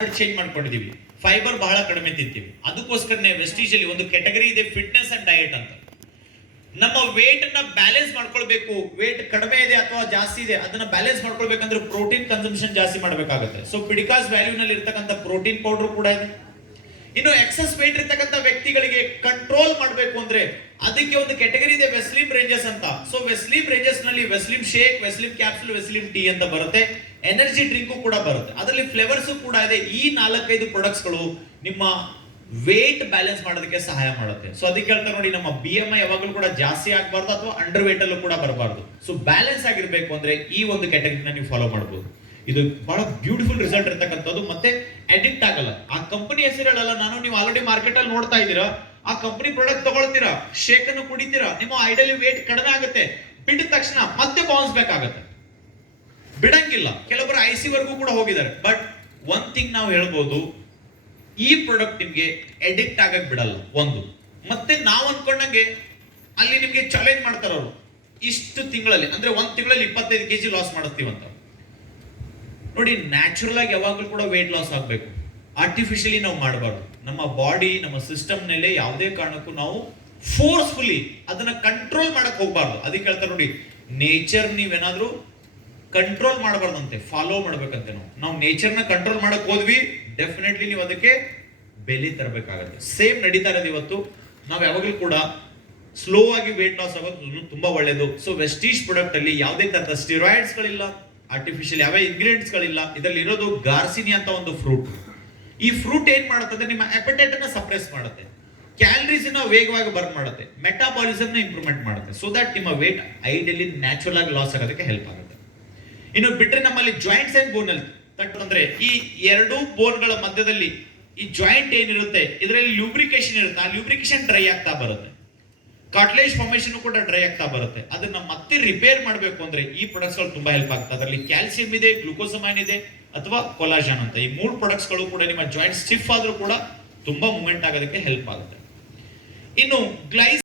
Change ಮಾಡ್ಕೊಂಡಿದೀವಿ. Fibre ಬಹಳ ಕಡಿಮೆ ತಿಂತೀವಿ. ಅದಕ್ಕೋಸ್ಕರನೇ ವೆಸ್ಟೀಜ್ ಅಲ್ಲಿ ಒಂದು ಕೆಟಗರಿ ಇದೆ, ಫಿಟ್ನೆಸ್ ಅಂಡ್ ಡಯಟ್ ಅಂತ. ನಮ್ಮ ವೇಟ್ ಅನ್ನ ಬ್ಯಾಲೆನ್ಸ್ ಮಾಡ್ಕೊಳ್ಬೇಕು. ವೇಟ್ ಕಡಿಮೆ ಇದೆ ಅಥವಾ ಜಾಸ್ತಿ ಇದೆ ಅದನ್ನ ಬ್ಯಾಲೆನ್ಸ್ ಮಾಡ್ಕೊಳ್ಬೇಕಂದ್ರೆ ಪ್ರೋಟೀನ್ ಕನ್ಸಂಪ್ಷನ್ ಜಾಸ್ತಿ ಮಾಡಬೇಕಾಗುತ್ತೆ. ಸೊ ಪಿಡಿಕಾಸ್ ವ್ಯಾಲ್ಯೂ ನಲ್ಲಿ ಇರ್ತಕ್ಕಂಥ ಪ್ರೋಟೀನ್ ಪೌಡರ್ ಕೂಡ ಇದೆ. ಇನ್ನು ಎಕ್ಸಸ್ ವೇಟ್ ಇರ್ತಕ್ಕಂಥ ವ್ಯಕ್ತಿಗಳಿಗೆ ಕಂಟ್ರೋಲ್ ಮಾಡಬೇಕು ಅಂದ್ರೆ ಅದಕ್ಕೆ ಒಂದು ಕೆಟಗರಿ ಇದೆ, ವೆಸ್ಲಿಮ್ ರೇಂಜಸ್ ಅಂತ. ಸೊ ವೆಸ್ಲಿಮ್ ರೇಂಜಸ್ ನಲ್ಲಿ ವೆಸ್ಲಿಮ್ ಶೇಕ್, ವೆಸ್ಲಿಮ್ ಕ್ಯಾಪ್ಸೂಲ್, ವೆಸ್ಲಿಮ್ ಟೀ ಅಂತ ಬರುತ್ತೆ. ಎನರ್ಜಿ ಡ್ರಿಂಕ್ ಕೂಡ ಬರುತ್ತೆ. ಅದರಲ್ಲಿ ಫ್ಲೇವರ್ಸ್ ಕೂಡ ಇದೆ. ಈ 4-5 ಪ್ರಾಡಕ್ಟ್ಸ್ ಗಳು ನಿಮ್ಮ ವೇಟ್ ಬ್ಯಾಲೆನ್ಸ್ ಮಾಡೋದಕ್ಕೆ ಸಹಾಯ ಮಾಡುತ್ತೆ. ಸೊ ಅದಕ್ಕೆ ಹೇಳ್ತಾರೆ ನೋಡಿ, ನಮ್ಮ BMI ಯಾವಾಗಲೂ ಕೂಡ ಜಾಸ್ತಿ ಆಗಬಾರ್ದು ಅಥವಾ ಅಂಡರ್ ವೇಟ್ ಅಲ್ಲೂ ಕೂಡ ಬರಬಾರ್ದು. ಸೊ ಬ್ಯಾಲೆನ್ಸ್ ಆಗಿರ್ಬೇಕು ಅಂದ್ರೆ ಈ ಒಂದು ಕ್ಯಾಟಗರಿನ ನೀವು ಫಾಲೋ ಮಾಡಬಹುದು. ಇದು ಬಹಳ ಬ್ಯೂಟಿಫುಲ್ ರಿಸಲ್ಟ್ ಇರ್ತಕ್ಕಂಥದ್ದು, ಮತ್ತೆ ಅಡಿಕ್ಟ್ ಆಗಲ್ಲ. ಆ ಕಂಪನಿ ಹೆಸರು ಹೇಳಲ್ಲ ನಾನು, ನೀವು ಆಲ್ರೆಡಿ ಮಾರ್ಕೆಟ್ ಅಲ್ಲಿ ನೋಡ್ತಾ ಇದ್ದೀರಾ. ಆ ಕಂಪನಿ ಪ್ರಾಡಕ್ಟ್ ತಗೊಳ್ತೀರಾ, ಶೇಕ್ ಅನ್ನು ಕುಡಿತೀರಾ, ನಿಮ್ಮ ಐಡಲಿ ವೇಟ್ ಕಡಿಮೆ ಆಗುತ್ತೆ. ಬಿಟ್ಟ ತಕ್ಷಣ ಮತ್ತೆ ಬೌನ್ಸ್ ಬ್ಯಾಕ್ ಆಗುತ್ತೆ, ಬಿಡಂಗಿಲ್ಲ. ಕೆಲವರು IC ವರೆಗೂ ಕೂಡ ಹೋಗಿದ್ದಾರೆ. ಬಟ್ ಒನ್ ಥಿಂಗ್ ನಾವು ಹೇಳ್ಬೋದು, ಈ ಪ್ರಾಡಕ್ಟ್ ನಿಮ್ಗೆ ಅಡಿಕ್ಟ್ ಆಗಕ್ ಬಿಡಲ್ಲ ಒಂದು. ಮತ್ತೆ ನಾವು ಅನ್ಕೊಂಡಂಗೆ ಅಲ್ಲಿ ನಿಮ್ಗೆ ಚಾಲೆಂಜ್ ಮಾಡ್ತಾರ ಅವರು, ಇಷ್ಟು ತಿಂಗಳಲ್ಲಿ ಅಂದ್ರೆ 1 ತಿಂಗಳಲ್ಲಿ 25 kg ಲಾಸ್ ಮಾಡಿಸ್ತೀವಂತ. ನೋಡಿ, ನ್ಯಾಚುರಲ್ ಆಗಿ ಯಾವಾಗಲೂ ಕೂಡ ವೇಟ್ ಲಾಸ್ ಆಗಬೇಕು. ಆರ್ಟಿಫಿಷಿಯಲಿ ನಾವು ಮಾಡಬಾರ್ದು. ನಮ್ಮ ಬಾಡಿ, ನಮ್ಮ ಸಿಸ್ಟಮ್ ಮೇಲೆ ಯಾವುದೇ ಕಾರಣಕ್ಕೂ ನಾವು ಫೋರ್ಸ್ಫುಲಿ ಅದನ್ನ ಕಂಟ್ರೋಲ್ ಮಾಡಕ್ ಹೋಗ್ಬಾರ್ದು. ಅದಕ್ಕೆ ಹೇಳ್ತಾರೆ ನೋಡಿ, ನೇಚರ್ ನೀವೇನಾದ್ರೂ ಕಂಟ್ರೋಲ್ ಮಾಡಬಾರ್ದಂತೆ, ಫಾಲೋ ಮಾಡ್ಬೇಕಂತೆ. ನಾವು ನೇಚರ್ನ ಕಂಟ್ರೋಲ್ ಮಾಡಕ್ ಹೋದ್ವಿ, ಡೆಫಿನೆಟ್ಲಿ ನೀವು ಅದಕ್ಕೆ ಬೆಲೆ ತರಬೇಕಾಗತ್ತೆ. ಸೇಮ್ ನಡೀತಾ ಇರೋದು ಇವತ್ತು. ನಾವು ಯಾವಾಗಲೂ ಕೂಡ ಸ್ಲೋ ಆಗಿ ವೇಟ್ ಲಾಸ್ ಆಗೋದು ತುಂಬಾ ಒಳ್ಳೇದು. ಸೊ ವೆಸ್ಟೀಜ್ ಪ್ರಾಡಕ್ಟ್ ಅಲ್ಲಿ ಯಾವುದೇ ತರದ ಸ್ಟಿರಾಯ್ಡ್ಸ್ ಗಳಿಲ್ಲ, ಆರ್ಟಿಫಿಷಿಯಲ್ ಯಾವ ಇಂಗ್ರೀಡಿಯೆಂಟ್ಸ್ ಗಳಿಲ್ಲ. ಇದರಲ್ಲಿ ಇರೋದು ಗಾರ್ಸಿನಿ ಅಂತ ಒಂದು ಫ್ರೂಟ್. ಈ ಫ್ರೂಟ್ ಏನ್ ಮಾಡುತ್ತೆ, ನಿಮ್ಮ ಅಪೆಟೈಟ್ ಅನ್ನ ಸಪ್ರೆಸ್ ಮಾಡುತ್ತೆ, ಕ್ಯಾಲರೀಸ್ ನ ವೇಗವಾಗಿ ಬರ್ನ್ ಮಾಡುತ್ತೆ, ಮೆಟಾಬಾಲಿಸಮ್ ನ ಇಂಪ್ರೂವ್ಮೆಂಟ್ ಮಾಡುತ್ತೆ. ಸೊ ದಟ್ ನಿಮ್ಮ ವೇಟ್ ಐಡಿಯಲಿ ನ್ಯಾಚುರಲ್ ಆಗಿ ಲಾಸ್ ಆಗೋದಕ್ಕೆ ಹೆಲ್ಪ್ ಆಗುತ್ತೆ. ಇನ್ನು ಬಿಟ್ಟರೆ ನಮ್ಮಲ್ಲಿ ಜಾಯಿಂಟ್ಸ್ ಅಂಡ್ ಬೋನ್ ಅಲ್ಲಿ ಅಂದ್ರೆ ಈ 2 ಬೋನ್ಗಳ ಮಧ್ಯದಲ್ಲಿ ಈ ಜಾಯಿಂಟ್ ಏನಿರುತ್ತೆ ಇದರಲ್ಲಿ ಲ್ಯೂಬ್ರಿಕೇಶನ್ ಇರುತ್ತೆ. ಆ ಲ್ಯೂಬ್ರಿಕೇಶನ್ ಡ್ರೈ ಆಗ್ತಾ ಬರುತ್ತೆ, ಕಾರ್ಟ್ಲೇಜ್ ಫಾರ್ಮೇಶನ್ ಕೂಡ ಡ್ರೈ ಆಗ್ತಾ ಬರುತ್ತೆ. ಅದನ್ನ ಮತ್ತೆ ರಿಪೇರ್ ಮಾಡಬೇಕು ಅಂದ್ರೆ ಈ ಪ್ರಾಡಕ್ಟ್ಸ್ ಗಳು ತುಂಬಾ ಹೆಲ್ಪ್ ಆಗುತ್ತೆ. ಅದರಲ್ಲಿ ಕ್ಯಾಲ್ಸಿಯಂ ಇದೆ, ಗ್ಲೂಕೋಸಮೈನ್ ಇದೆ ಅಥವಾ ಕೊಲಾಜನ್ ಅಂತ. ಈ 3 ಪ್ರಾಡಕ್ಟ್ಸ್ ಗಳು ಕೂಡ ನಿಮ್ಮ ಜಾಯಿಂಟ್ ಸ್ಟಿಫ್ ಆದ್ರೂ ಕೂಡ ತುಂಬಾ ಮೂವ್ಮೆಂಟ್ ಆಗೋದಕ್ಕೆ ಹೆಲ್ಪ್ ಆಗುತ್ತೆ. ಇನ್ನು